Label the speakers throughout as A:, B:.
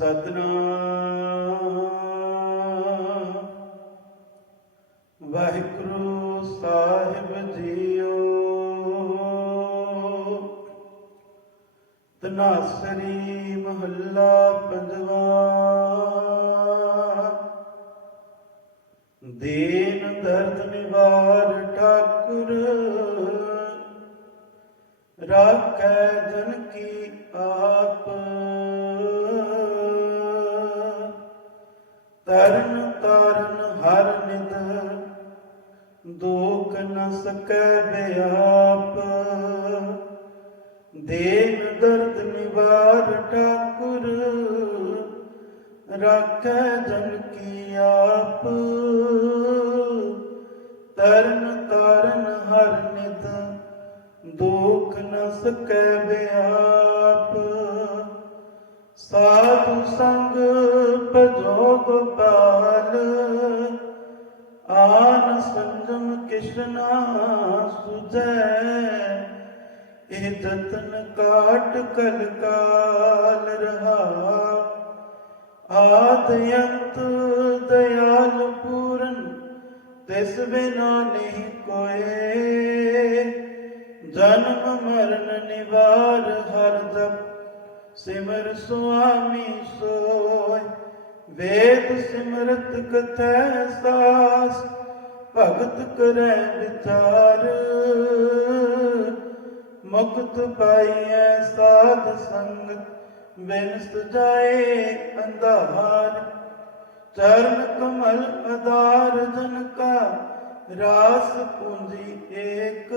A: ਸਤਨਾਮ। ਵਾਹਿਗੁਰੂ ਸਾਹਿਬ JIO. ਤਨਾਸਰੀ ਮਹੱਲਾ ਪੰਜਵਾ। ਦੇਨ ਦਰਦ ਨਿਵਾਰ ਠਾਕੁਰ। ਰਾਖੈ ਜਨ ਕੀ ਆਪ। ਤਰਨ ਤਾਰਨ ਹਰ ਨਿਦ ਦੁਖ ਨ ਸਕੈ ਬਿਆਪ। ਦੇਨ ਦਰਦ ਨਿਵਾਰ ਠਾਕੁਰ, ਰਾਖੈ ਜਨ ਕੀ ਆਪ। ਤਰਨ ਤਾਰਨ ਹਰ ਨਿਦ ਦੁਖ ਨ ਸਕੈ ਬਿਆਪ। ਸਾਧੂ ਸੰਗ ਸੰਜਮ ਕਿਸ਼ਨਾ ਸੁਜੈ ਇਹ ਜਤਨ ਕਾਟ ਕਲ ਕਾਲ ਰਹਾ। ਆਦ ਅੰਤ ਦਇਆਲ ਪੂਰਨ, ਤਿਸ ਬਿਨਾ ਨਹੀਂ ਕੋਏ। ਜਨਮ ਮਰਨ ਨਿਵਾਰ ਹਰ ਜਪ, ਸਿਮਰ ਸੁਆਮੀ ਸੋਏ। ਵੇਦ ਸਿਮਰਤ ਕਥੈ ਸਾਸ ਭਗਤ ਕਰੈ ਵਿਚਾਰ। ਮੁਕਤ ਪਾਈਐ ਸਾਧ ਸੰਗਤ ਬਿਨ ਸਜਾਏ ਅੰਧਾਰ। ਚਰਨ ਕਮਲ ਅਦਾਰ ਜਨ ਕਾ, ਰਾਸ ਪੂੰਜੀ ਏਕ।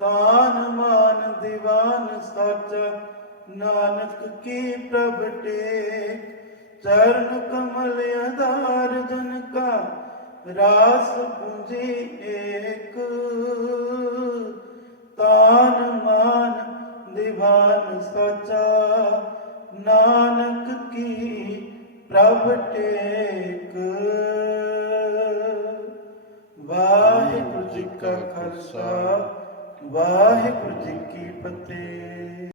A: ਤਾਨ ਮਾਨ ਦੀਵਾਨ ਸਾਚਾ, ਨਾਨਕ ਕੀ ਪ੍ਰਭ ਟੇਕ। ਚਰਨ ਕਮਲ ਅਦਾਰ ਜਨ ਕਾ ਰਾਸ ਪੂੰਜੀ ਏਕ, ਤਾਨ ਮਾਨ ਦੀਵਾਨ ਸਾਚਾ, ਨਾਨਕ ਕੀ ਪ੍ਰਭ ਟੇਕ। ਵਾਹਿਗੁਰੂ ਜੀ ਕਾ ਖਾਲਸਾ, ਵਾਹਿਗੁਰੂ ਜੀ ਕੀ ਫਤਿਹ।